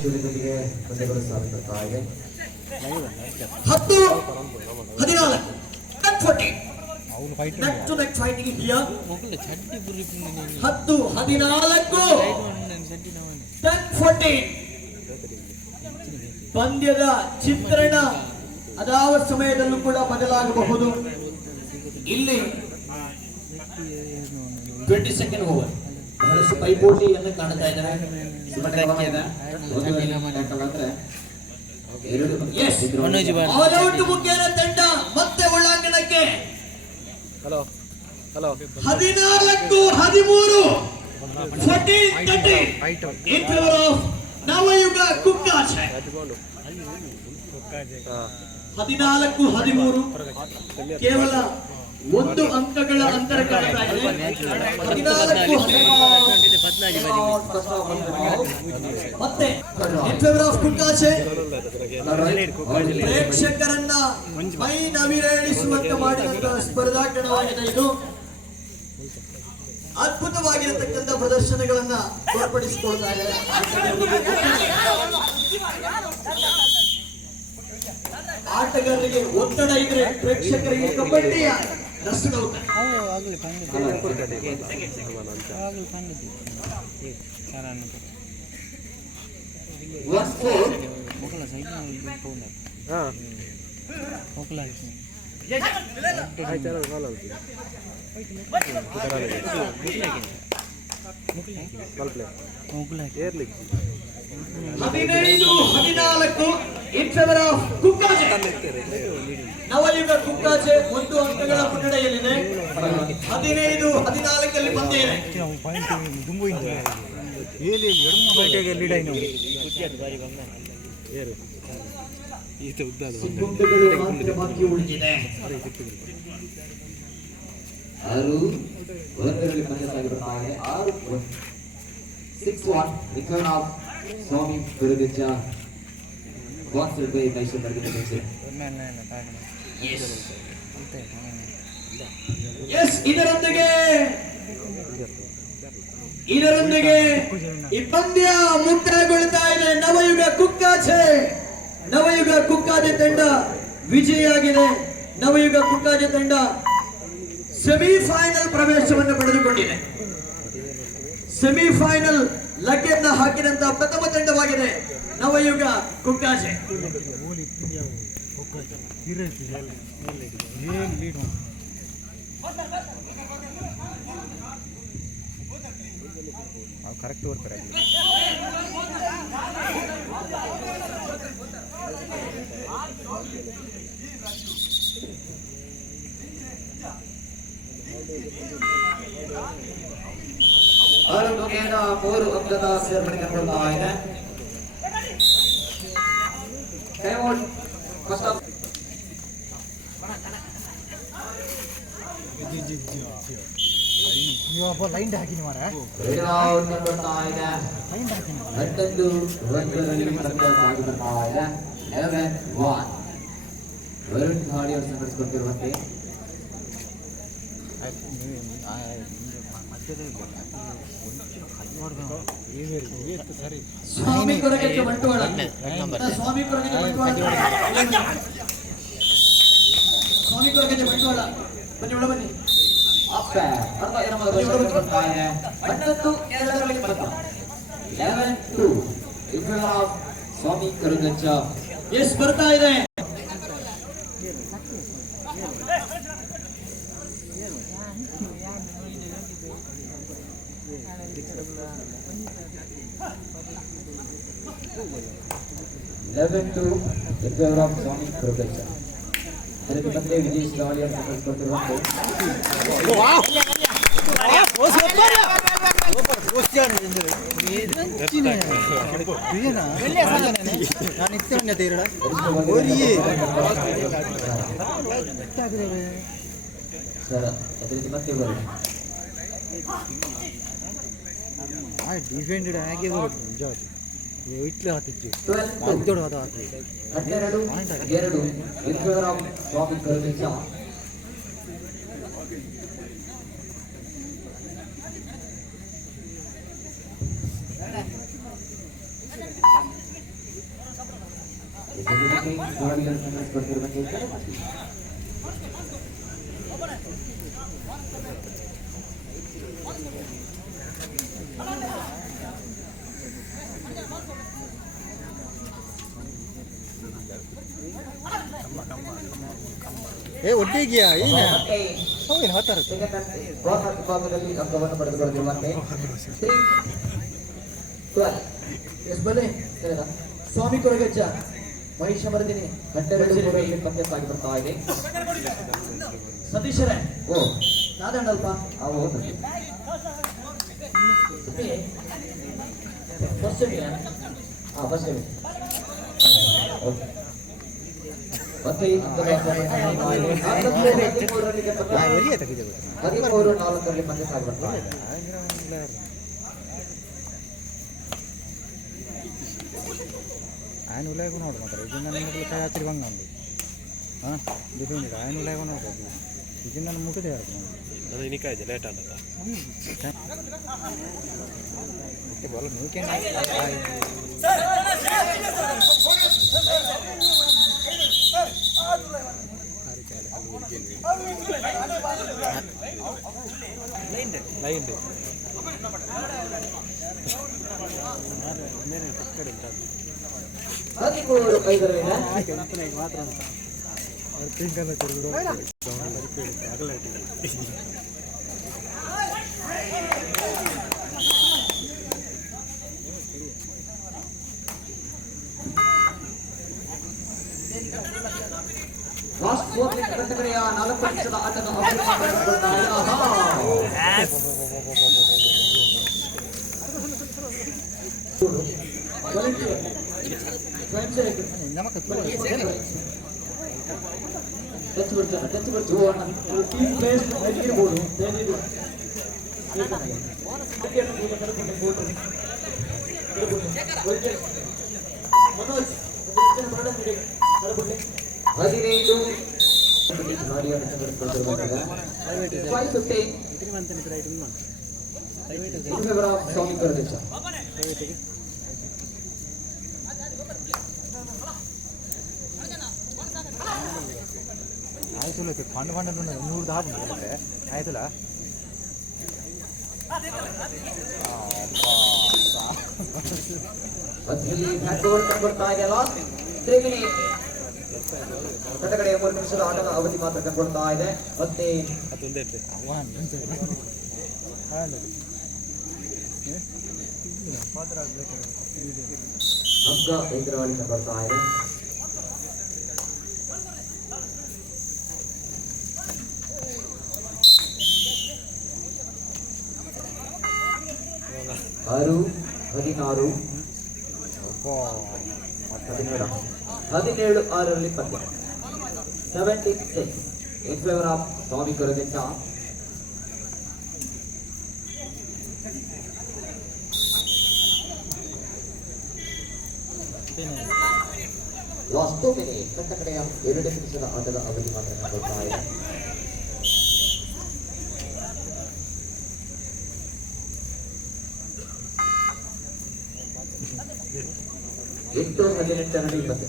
ಸೂರ್ಯನಿಗೆ ಪಂದ್ಯಗಳು ಸಾಗುತ್ತಾ ಇದೆ. 10-14 neck to neck fighting here. 10-14 ಪಂದ್ಯದ ಚಿತ್ರಣ ಅದಾವ ಸಮಯದಲ್ಲೂ ಕೂಡ ಬದಲಾಗಬಹುದು. ಇಲ್ಲಿ 22nd ಓವರ್ ಬಹಳಷ್ಟು ಪೈಪೋಟಿಯನ್ನು ಕಾಣ್ತಾ ಇದ್ದಾರೆ. ಮುಖ್ಯನ ತಂಡ ಮತ್ತೆ ಒಳಾಂಗಣಕ್ಕೆ 14-13 in favor of ನವಯುಗ ಕುಕ್ಕಾಚೆ. 14-13 ಕೇವಲ ಒಂದು ಅಂಕಗಳ ಅಂತರ ಕಾಣ್ತಾ ಇದೆ. 14-13 ಮತ್ತೆ in favor of ಕುಕ್ಕಾಚೆ. ಪ್ರೇಕ್ಷಕರನ್ನ ಮೈ ನವಿರೇಳಿಸುವಂತೆ ಮಾಡಿದಂತಹ ಸ್ಪರ್ಧಾಕಣವಾಗಿದೆ ಇದು. ಅದ್ಭುತವಾಗಿರತಕ್ಕಂಥ ಪ್ರದರ್ಶನಗಳನ್ನ ತೋರ್ಪಡಿಸಿಕೊಳ್ತಾ ಇದ್ದಾರೆ. ಆಟಗಾರರಿಗೆ ಒತ್ತಡ ಇದ್ರೆ ಪ್ರೇಕ್ಷಕರಿಗೆ ಕಬಡ್ಡಿಯ ರಸಗೌತ. in favor of ಕುಕ್ಕಾಚೆ. ನವಯುಗ ಕುಕ್ಕಾಚೆ ಒಂದು ಅಂಕಗಳ ಮುನ್ನಡೆಯಲ್ಲಿದೆ. 15-14 ಪಂದ್ಯ ಇದೆ. ಬಾಕಿ ಉಳಿದಿದೆ. 6-1 return of Swami Purugajja sponsored by Mysore Medical. Yes, ಇದರೊಂದಿಗೆ ಈ ಪಂದ್ಯ ಮುಕ್ತಾಯಗೊಳ್ತಾ ಇದೆ. ನವಯುಗ ಕುಕ್ಕಾಜೆ ತಂಡ ವಿಜಯಿಯಾಗಿದೆ. ನವಯುಗ ಕುಕ್ಕಾಜೆ ತಂಡ ಸೆಮಿಫೈನಲ್ ಪ್ರವೇಶವನ್ನು ಪಡೆದುಕೊಂಡಿದೆ. ಸೆಮಿಫೈನಲ್ ಲಗ್ಗೆಯನ್ನ ಹಾಕಿದಂತಹ ಪ್ರಥಮ ತಂಡವಾಗಿದೆ ನವಯುಗ ಕುಕ್ಕಾಜೆ. ಕರೆಕ್ಟ್ ಬರ್ತಾರೆ. ಆರಂಭದಿಂದ 3 ಅಂಕದ ಸೇರ್ಪಡೆಗೊಳ್ತಾ ಇದೆ. ಲೈನ್ ಹಾಕಿನಿ ಮಾರ ಬರ್ತಾ ಇದೆ. 11-1 ವರುಣ್ ಧಾಡಿ ಅವರು ಸಂಘಟಿಸಿಕೊಟ್ಟಿರುವಂತೆ ಸ್ವಾಮಿ ಕೊರಗಜ್ಜೆ ಬಂಟ್ವಾಳ ಬನ್ನಿ ಒಳ ಬನ್ನಿ. 11-2 ಸ್ವಾಮಿ ಕೊರಗಜ್ಜ ಎಸ್ ಬರ್ತಾ ಇದೆ. ಸ್ವಾಮಿ ಕೊರಗಜ್ಜ ಮತ್ತೆ ವಿಜಯ್ ಗಾಳಿಯನ್ನು ಸಂಘಟಿಸಿಕೊಟ್ಟಿರುವಂತೆ ಮತ್ತೆ ಡಿಫೆಂಡೆಡ್ ಆಗಿ ಇಟ್ಲಿ ಹಾಕಿತ್ತು ದೊಡ್ಡ ಹಾಕಿ 12-2 ಸ್ವಾಮಿ ಕೊರಗಜ್ಜ. ಗಾಡಿಯನ್ನು ಸಂಗ್ರಹಿಸಿಕೊಟ್ಟಿರುವಂತೆ ಕೆಳಮಟ್ಟಿ. ಏ ಒಟ್ಟಿಗೆಯಾ ಈಗ ಮತ್ತೆ ಹೌದೇನು ಹತ್ತಾರ ಗೋಕಾಕ್ ವಿಭಾಗದಲ್ಲಿ ಅಂಕವನ್ನು ಪಡೆದುಕೊಳ್ಳುತ್ತಿರುವಂತೆ 3-12. ಎಸ್ ಬನ್ನಿ ಸ್ವಾಮಿ ಕೊರಗಜ್ಜ ಮಹಿಷ ಮರದಿನಿ 12-3 ಪಂದ್ಯ ಸಾಗಿ ಬರ್ತಾ ಇದೆ. ಸತೀಶರೇ ಓ ನಾದಣ್ಣಲ್ಪ ಹೌದು ಫಸ್ಟ್ ಫಸ್ಟ್ ಓಕೆ ಮತ್ತೆ ಈ ಒರಿಯ ತೆಗೆದು 13-4 ಪಂದ್ಯ ಸಾಗಿ ಬರ್ತಾ ಇದೆ. ఆయన ఉలేకున్నాడు మాత్రం ఇది నన్ను ముగ్గులు ఆశ్చర్యంగా ఉంది ఇది ఆయన ఉలేకున్నాడు ఇది నన్ను ముగ్గులు ಅದು ಇನ್ನಿಕಾಯ್ದೆ ಲೇಟ್ ಆದ బోల నీకే ಲೈನ್ 13-5 ಮಾತ್ರ ತಿಂಕಂದ ತಿರುಗಿ ಅಗಲೈತಿ ಲಾಸ್ಟ್ 4 ಕಟ್ಟಕಡೆಯ 4 ನಿಮಿಷದ ಆಟದ ನಮಕ ಟಚ್ ಬರ್ತು ಟೀಮ್ ಪ್ಲೇಸ್ ಆಗಿರಬಹುದು ಮನೋಜ್ 15 ಸ್ವಾಮಿ ಕೊರಗಜ್ಜ ಆಯ್ತುಲ್ಲ ಫಂಡ್ ನೂರು ದಾಬ್ ಆಯ್ತಲ್ಲ ಬರ್ತಾ ಇದೆ ಲಾಸ್ಟ್ 3 ಮಿನಿಟ್ ಕಡೆ 3 ನಿಮಿಷದ ಆಟದ ಅವಧಿ ಮಾತ್ರ ಕಂಡುಕೊಳ್ತಾ ಇದೆ. ಮತ್ತೆ ಅಂಕ ಹೈದರಾಬಾದ್ ಬರ್ತಾ ಇದೆ. ಆರು 16 17-6 ಪಂದ್ಯ 76 in favor of Swami Koragajja. Last 2 minute ಕಟ್ಟಕಡೆಯ 2 ನಿಮಿಷದ ಆಟದ ಅವಧಿ ಮಾತ್ರ ಕಂಡುಕೊಳ್ತಾ ಇದೆ. ಎಂಟು 18 ಪಂದ್ಯ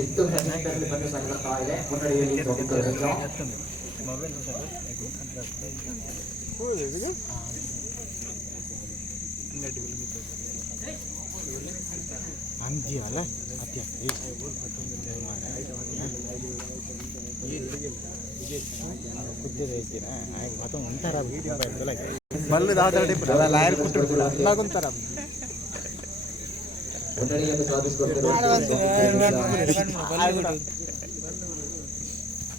8-18 ಪಂದ್ಯ ಸಾಗಿ ಬರ್ತಾ ಇದೆ. ಮುನ್ನಡೆಯಲ್ಲಿ ಸ್ವಾಮಿ ಕೊರಗಜ್ಜ. ಅಂಜಿ ಅಲ್ಲ ಅತ್ಯ మొత్తం ఉంటారా మళ్ళీ దాదాపు లాయర్ కుట్టుంటారా ಮುನ್ನಡೆಯನ್ನು ಸಾಧಿಸಿಕೊಟ್ಟಿರುವ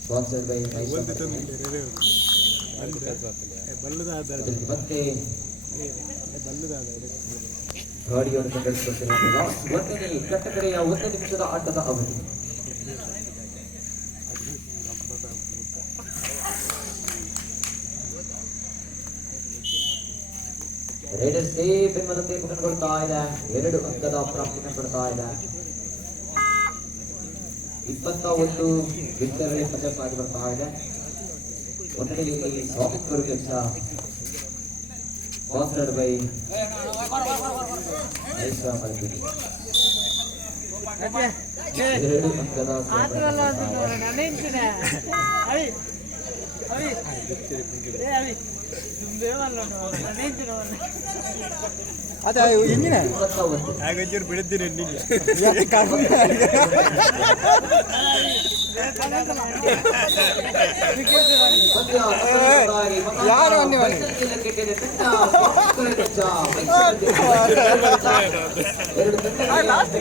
ಸ್ಪಾನ್ಸರ್ಡ್ ಬೈ ಮತ್ತೆ ಗಾಡಿಯನ್ನು ಸಂಘಟಿಸಿಕೊಟ್ಟಿರುವ ಕಟ್ಟಕಡೆಯ 1 ನಿಮಿಷದ ಆಟದ ಅವಧಿ. ರೈಡರ್ಸ್ ಬೆಂಬಲತೆ ಕಂಡುಕೊಳ್ತಾ ಇದೆ. 2 ಅಂಕದ ಪ್ರಾಪ್ತಿ ಕಂಡುಕೊಳ್ತಾ ಇದೆ. 21 ವಿಕ್ಟರಲ್ಲಿ ಪಂದ್ಯ ಸಾಗಿ ಬರ್ತಾ ಇದೆ. ಮುನ್ನಡೆಯಲ್ಲಿ ಸ್ವಾಮಿ ಕೊರಗಜ್ಜ ಸ್ಪಾನ್ಸರ್ಡ್ ಬೈ ಐಸ ಮಲ್ಪಿನಿ 2 ಅಂಕದ ಅದೇ ಎಂಜಿನ 29 ಆಗೋಚೂರು ಬಿಡುತ್ತೀನಿ ನಿಲ್ಲ ಯಾರು ಅನ್ನಿವ ಲಾಸ್ಟ್